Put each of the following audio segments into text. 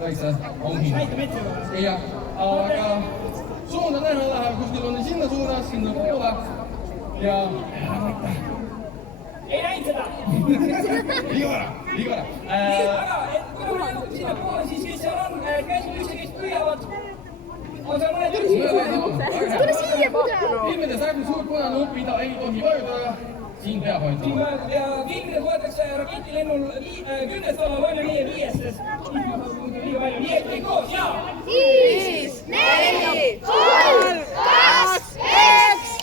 täitsa ongi. Ja, aga suunda näha läheb kuskil on sinna suunas, sinna poole. Ja ei näinud seda! Liiga vara. Aga kui ma olen sinna poole, siis kes seal on, kes püüavad. On seal mõned üksi? Tule siia pudel! Ilmedes äärmi suur punane nupp, mida ei tohi vajutada. Siin peab vajutama. Ja kindlasti võetakse raketilennul 10 alla palju 5-5-stes. Liiga palju. 5 kõik koos, jaa! 5, 4, 3, 2, 1!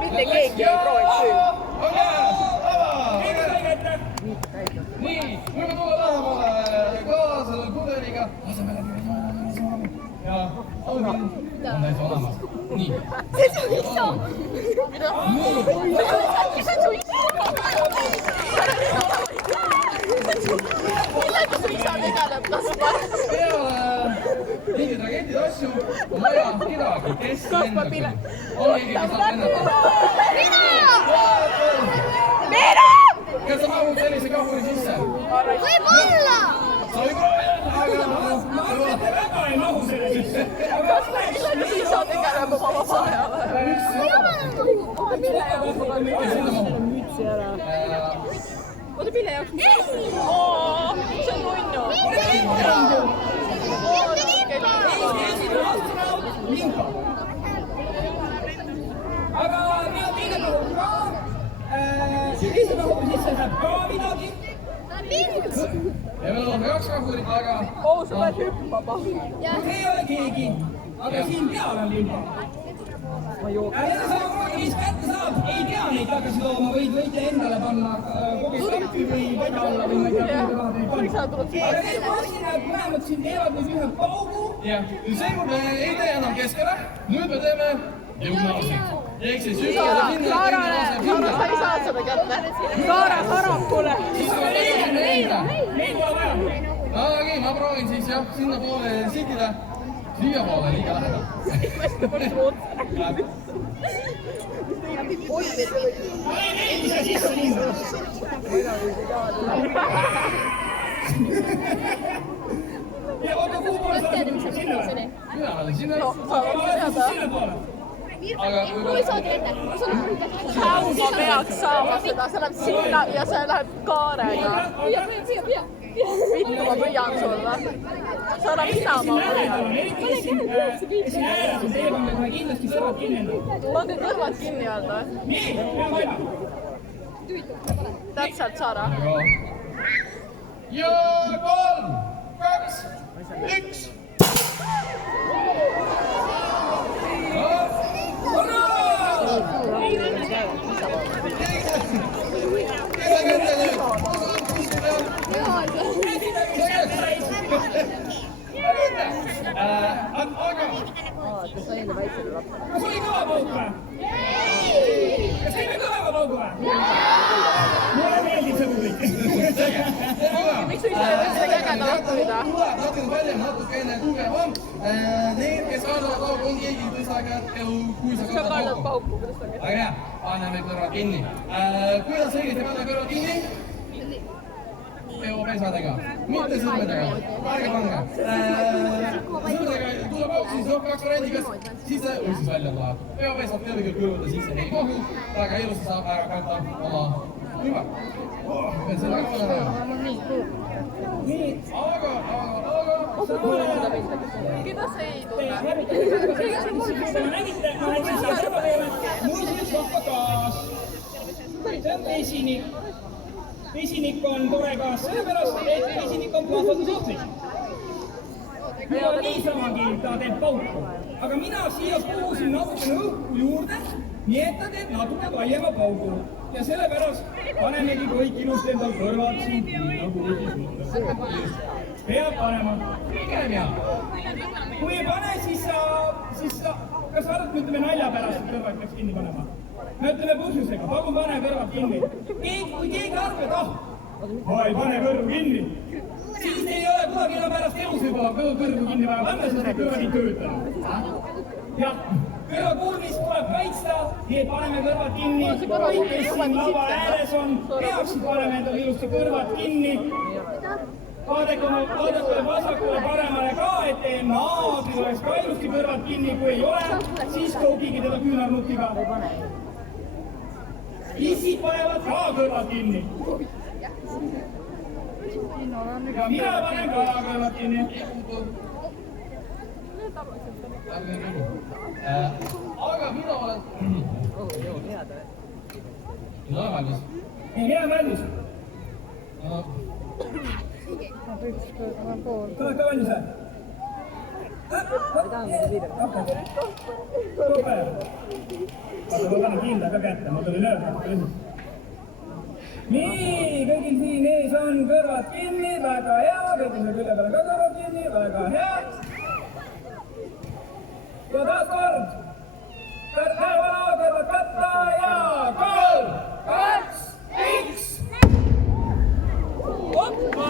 Mitte keegi ei proovi püüda. On käes! Ava! Keegi sai kätte! Nii, võime tulla lähemale ka selle pudeliga. Asemele ja on täis olemas. Nii. See on su isa! Mida? See on su isa! Millega su isa tegeleb? Peale mingid raketid asju on vaja midagi, kes lendab. On keegi, kes saab lennata. Mina! Kas sa mahud sellise kahvuri sisse? Võib-olla! Sa või proovida, aga... Ma arvan, et te väga ei mahu selle sisse. Kas millega su isa tegeleb oma vaba ajal? Mütsi ära. Oota, mille jaoks? See on nunnu. Aga mina teine puhul ka. Teise puhul sisse saab ka midagi. Ja meil on 2 kahvurit, aga... Sa pead hüppama. Ei ole keegi, aga siin peal on limba. Jälle samamoodi, mis kätte saab, ei pea neid tagasi tooma, võite endale panna kogestampi või peda alla või ma ei tea, mida tahate neid panna. Aga need massinad mõlemad siin teevad nüüd ühe paugu. Jah, seekord me ei tee enam keskele, nüüd me teeme jõunaasid. Ehk siis hüppada pinna, pinna. Sa ei saa seda kätte. Saara Sarapule. Siis on leida. Meil pole vaja. No okei, ma proovin siis jah, sinna poole sitida. Siia poole liiga lähedal. Ma ei meeldi seda sisse minna. Ja oota, kuhu poole sa oled? Sinna või? Mina olen sinna. Ma olen sinna poole. Aga kui... Sauga peaks saama seda, see läheb sinna ja see läheb kaarega. Püüa. Vittu, ma püüan sulle. Sa oled minema. Eriti kes siin ääres on teie pange kohe kindlasti kõrvad kinni. Pange kõrvad kinni öelda. Nii, peab aina. Täpselt, Saara. Ja 3, 2, 1. Kas oli kõva pauk või? Kas teeme kõva paugu või? Mulle meeldib see publik. Miks sa ise ei võiks seda kägeda õppida? Tuleb natuke palju, natukene tugevam. Need, kes kardavad pauku, on keegi tõsta kätte, kui sa kardad pauku. Aga hea, paneme kõrvad kinni. Kuidas õigesti panna kõrvad kinni? Peopesadega, mitte sõrmedega. Ärge pange. Sõrmedega tuleb pauk, siis 2 variandi, kas sisse või siis välja tuleb. Peopesad peale küll kõrvada sisse ei kohu, väga ilusti saab ära katta oma hüva. See on väga mõne. Nii, aga. Keda see ei tunne? Nägite, ma läksin siia kõrva peale. Mul on üks vahva gaas. See on vesinik. Vesinik on tore gaas sellepärast, et vesinik on plahvatusohtlik. Mul on niisamagi, ta teeb pauku. Aga mina siia puhusin natukene õhku juurde, nii et ta teeb natuke laiema paugu. Ja sellepärast panemegi kõik ilusti endal kõrvad siin nagu võtis. Peab panema. Pigem jah. Kui ei pane, siis sa... Kas sa arvad, me ütleme nalja pärast, et kõrvad peaks kinni panema? Me ütleme põhjusega, palun pane kõrvad kinni. Kui keegi arvab, ma ei pane kõrvu kinni, siis ei ole kunagi enam pärast elus juba kõrvu kinni vaja panna, sest need kõrvad ei töötanud. Jah, kõrvakuulmist tuleb kaitsta, nii et paneme kõrvad kinni. Kõik, kes siin lava ääres on, peaksid panema endale ilusti kõrvad kinni. vaadake vasakule paremale ka, et teie naabril oleks ka ilusti kõrvad kinni, kui ei ole, siis koogige teda küünarnutiga. Issid panevad ka kõrvad kinni. Ja mina panen ka kõrvad kinni. Aga mina olen... Mina olen valmis. Mina olen valmis. Sa oled ka valmis või? Ma panen kinda ka kätte, ma tulin öelda. Nii, kõigil siin ees on kõrvad kinni, väga hea, kõigil on külje peale ka kõrvad kinni, väga hea. Ja taas kord. Kõrvad katta ja 3, 2, 1. Hoppa!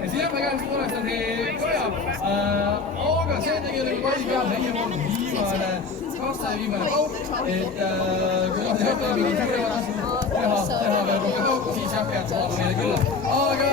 Ja siin ma käest oleks see kaja, aga see tegelikult vali peab meie poolt viimane kaste ja viimane pauk, et kui tahate mingi suurema tasu teha veel rohkem pauku, siis jah, peab saama meile külla. Aga